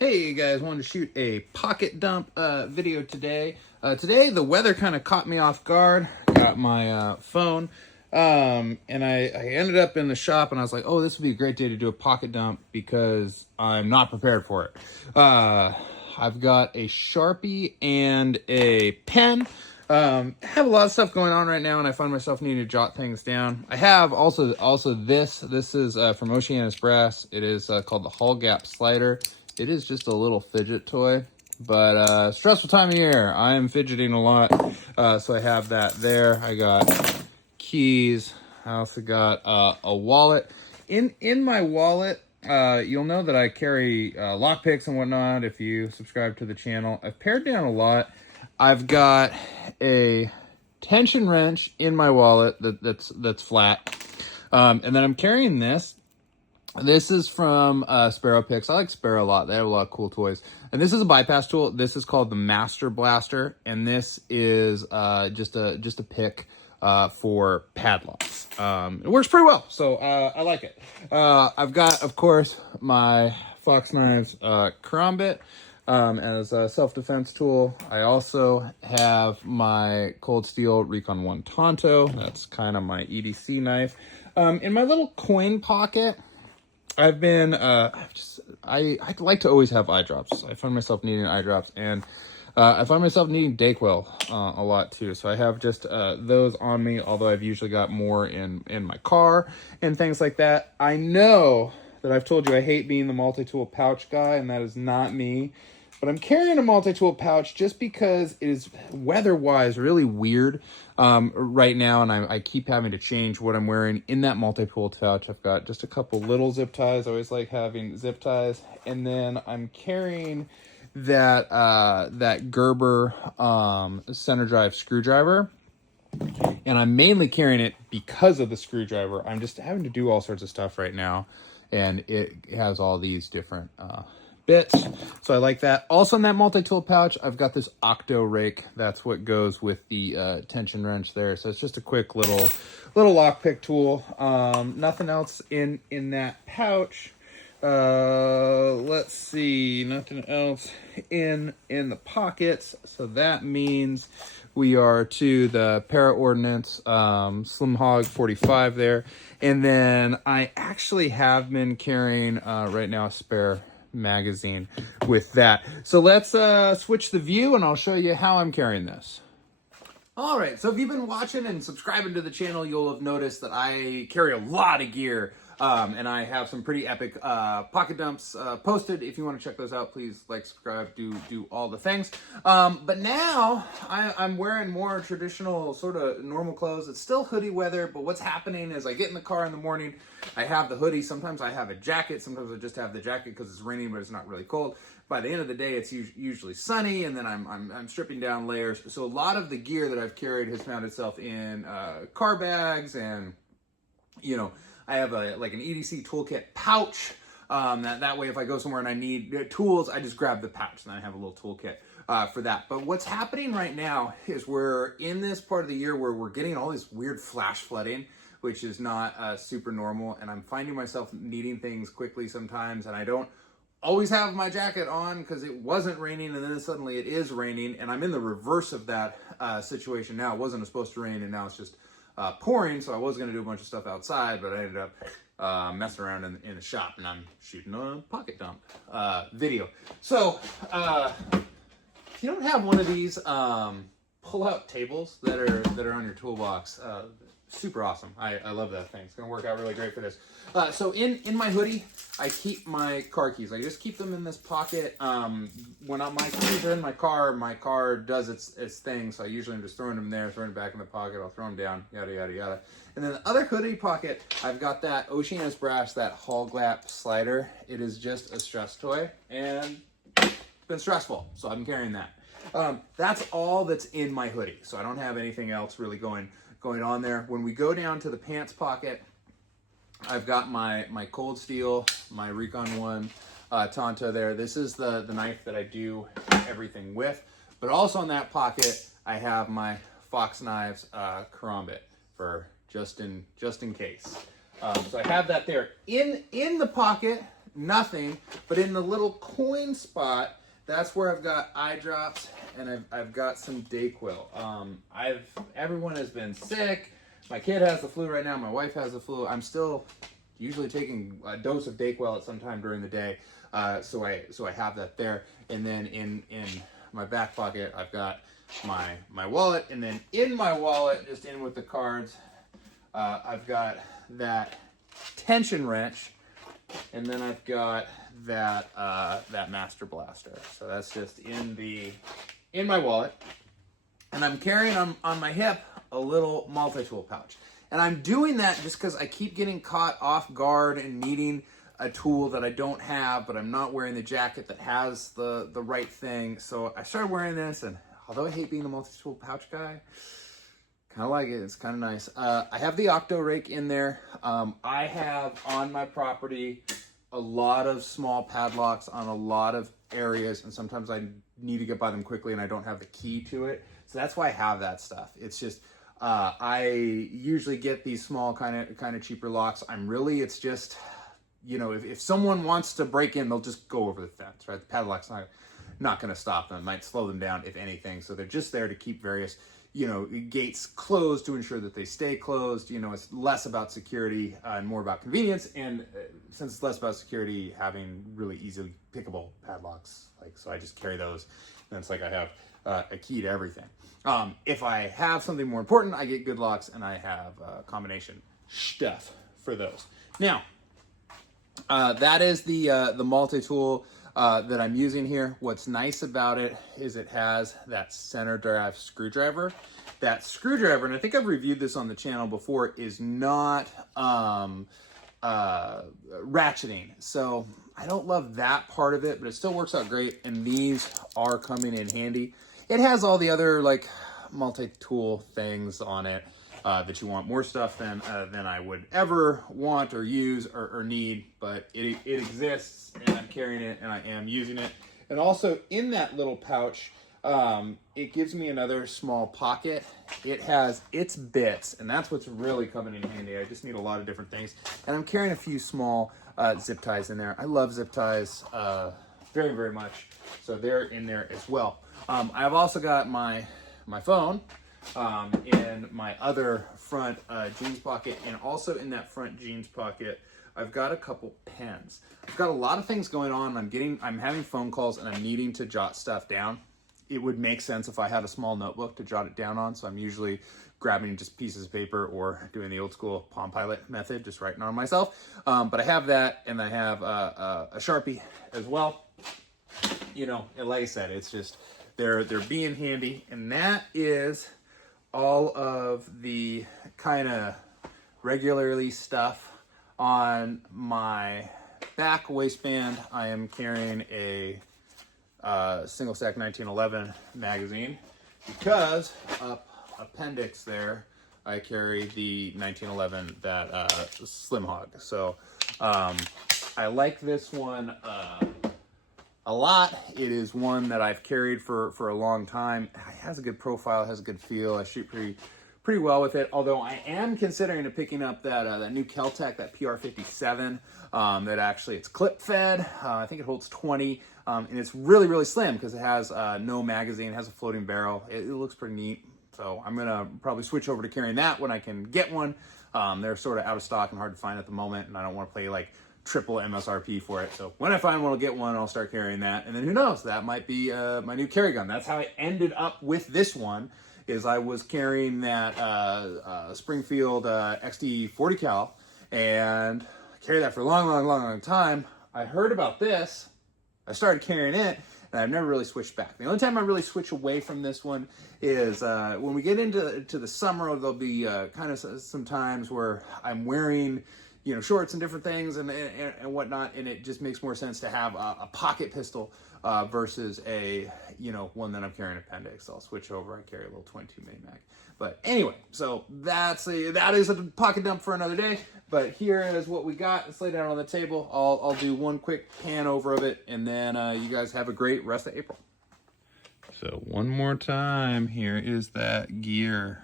Hey guys, wanted to shoot a pocket dump video today. Today the weather kind of caught me off guard. Got my phone, and I ended up in the shop, and I was like, "Oh, this would be a great day to do a pocket dump because I'm not prepared for it." I've got a Sharpie and a pen. I have a lot of stuff going on right now, and I find myself needing to jot things down. I have also this. This is from Oceanus Brass. It is called the Hull Gap Slider. It is just a little fidget toy, but stressful time of year. I am fidgeting a lot, so I have that there. I got keys. I also got a wallet. In my wallet, you'll know that I carry lockpicks and whatnot if you subscribe to the channel. I've pared down a lot. I've got a tension wrench in my wallet that's flat, and then I'm carrying this. This is from Sparrow Picks. I like Sparrow a lot. They have a lot of cool toys. And this is a bypass tool. This is called the Master Blaster, and this is just a pick for padlocks. It works pretty well, so I like it. I've got, of course, my Fox Knives karambit as a self-defense tool. I also have my Cold Steel Recon 1 Tonto. That's kind of my EDC knife. In my little coin pocket, I've been, I like to always have eye drops. I find myself needing eye drops, and I find myself needing Dayquil a lot too. So I have just those on me, although I've usually got more in my car and things like that. I know that I've told you I hate being the multi-tool pouch guy, and that is not me. But I'm carrying a multi-tool pouch just because it is weather-wise really weird right now, and I keep having to change what I'm wearing in that multi-tool pouch. I've got just a couple little zip ties. I always like having zip ties. And then I'm carrying that Gerber center drive screwdriver. And I'm mainly carrying it because of the screwdriver. I'm just having to do all sorts of stuff right now, and it has all these different bits, so I like that. Also in that multi-tool pouch, I've got this Octo rake. That's what goes with the tension wrench there. So it's just a quick little lockpick tool. Nothing else in that pouch. Let's see, nothing else in the pockets. So that means we are to the Para Ordnance Slim Hog 45 there, and then I actually have been carrying right now a spare magazine with that. So let's switch the view, and I'll show you how I'm carrying this. All right, so if you've been watching and subscribing to the channel, you'll have noticed that I carry a lot of gear, and I have some pretty epic pocket dumps posted. If you want to check those out, please like, subscribe, do all the things. But now I'm wearing more traditional, sort of normal clothes. It's still hoodie weather, but what's happening is I get in the car in the morning, I have the hoodie. Sometimes I have a jacket. Sometimes I just have the jacket because it's raining, but it's not really cold. By the end of the day, it's usually sunny, and then I'm stripping down layers. So a lot of the gear that I've carried has found itself in car bags, and I have like an EDC toolkit pouch. That way, if I go somewhere and I need tools, I just grab the pouch, and then I have a little toolkit for that. But what's happening right now is we're in this part of the year where we're getting all this weird flash flooding, which is not super normal, and I'm finding myself needing things quickly sometimes, and I don't always have my jacket on because it wasn't raining, and then suddenly it is raining, and I'm in the reverse of that situation now. It wasn't supposed to rain, and now it's just pouring, so I was going to do a bunch of stuff outside, but I ended up messing around in the shop, and I'm shooting a pocket dump video. So if you don't have one of these pull-out tables that are on your toolbox, super awesome. I love that thing. It's going to work out really great for this. So in my hoodie, I keep my car keys. I just keep them in this pocket. When my keys are in my car does its thing. So I usually am just throwing them there, throwing them back in the pocket. I'll throw them down, yada, yada, yada. And then the other hoodie pocket, I've got that Oceanus Brass, that Hull Gap Slider. It is just a stress toy, and it's been stressful, so I'm carrying that. That's all that's in my hoodie. So I don't have anything else really going on there. When we go down to the pants pocket, I've got my Cold Steel, my Recon 1 Tonto there. This is the knife that I do everything with. But also in that pocket, I have my Fox Knives karambit for just in case. So I have that there. In the pocket, nothing, but in the little coin spot, that's where I've got eye drops and I've got some Dayquil. Everyone has been sick. My kid has the flu right now. My wife has the flu. I'm still usually taking a dose of Dayquil at some time during the day. So I have that there. And then in my back pocket, I've got my wallet. And then in my wallet, just in with the cards, I've got that tension wrench. And then I've got that Master Blaster. So that's just in my wallet. And I'm carrying on my hip a little multi-tool pouch. And I'm doing that just because I keep getting caught off guard and needing a tool that I don't have, but I'm not wearing the jacket that has the right thing. So I started wearing this, and although I hate being a multi-tool pouch guy, kind of like it. It's kind of nice. I have the Octo Rake in there. I have on my property a lot of small padlocks on a lot of areas, and sometimes I need to get by them quickly and I don't have the key to it. So that's why I have that stuff. It's just, I usually get these small kind of cheaper locks. It's just, you know, if someone wants to break in, they'll just go over the fence, right? The padlock's not going to stop them. It might slow them down, if anything. So they're just there to keep various, you know, gates closed to ensure that they stay closed. You know, it's less about security and more about convenience. And since it's less about security, having really easily pickable padlocks, so I just carry those. And it's like I have a key to everything. If I have something more important, I get good locks, and I have combination stuff for those. Now, that is the multi-tool that I'm using here. What's nice about it is it has that center drive screwdriver. That screwdriver, and I think I've reviewed this on the channel before, is not ratcheting. So I don't love that part of it, but it still works out great, and these are coming in handy. It has all the other like multi-tool things on it that you want more stuff than I would ever want or use or need, but it exists, and I'm carrying it, and I am using it. And also in that little pouch, it gives me another small pocket. It has its bits, and that's what's really coming in handy. I just need a lot of different things, and I'm carrying a few small zip ties in there. I love zip ties very, very much, so they're in there as well. I've also got my phone in my other front jeans pocket, and also in that front jeans pocket, I've got a couple pens. I've got a lot of things going on. I'm having phone calls, and I'm needing to jot stuff down. It would make sense if I had a small notebook to jot it down on, so I'm usually grabbing just pieces of paper or doing the old school Palm Pilot method, just writing on myself. But I have that, and I have a Sharpie as well. You know, and like I said, it's just they're being handy, and that is all of the kind of regularly stuff on my back waistband. I am carrying a single stack 1911 magazine because up appendix there I carry the 1911 that Slim Hog. So I like this one a lot. It is one that I've carried for a long time. It has a good profile, has a good feel. I shoot pretty well with it, although I am considering picking up that new Kel-Tec, that PR57, that actually it's clip fed. I think it holds 20, and it's really, really slim because it has no magazine, it has a floating barrel. It looks pretty neat. So I'm gonna probably switch over to carrying that when I can get one. They're sort of out of stock and hard to find at the moment, and I don't want to pay like triple MSRP for it. So when I find one, I'll get one, I'll start carrying that. And then who knows, that might be my new carry gun. That's how I ended up with this one, is I was carrying that Springfield XD 40 cal, and I carried that for a long time. I heard about this, I started carrying it, and I've never really switched back. The only time I really switch away from this one is when we get into the summer. There'll be kind of some times where I'm wearing, you know, shorts and different things and whatnot, and it just makes more sense to have a pocket pistol versus a, you know, one that I'm carrying appendix. So I'll switch over. I carry a little 22 Mini Mag. But anyway, so that is a pocket dump for another day. But here is what we got. Let's lay it out on the table. I'll do one quick pan over of it, and then you guys have a great rest of April. So one more time, here is that gear.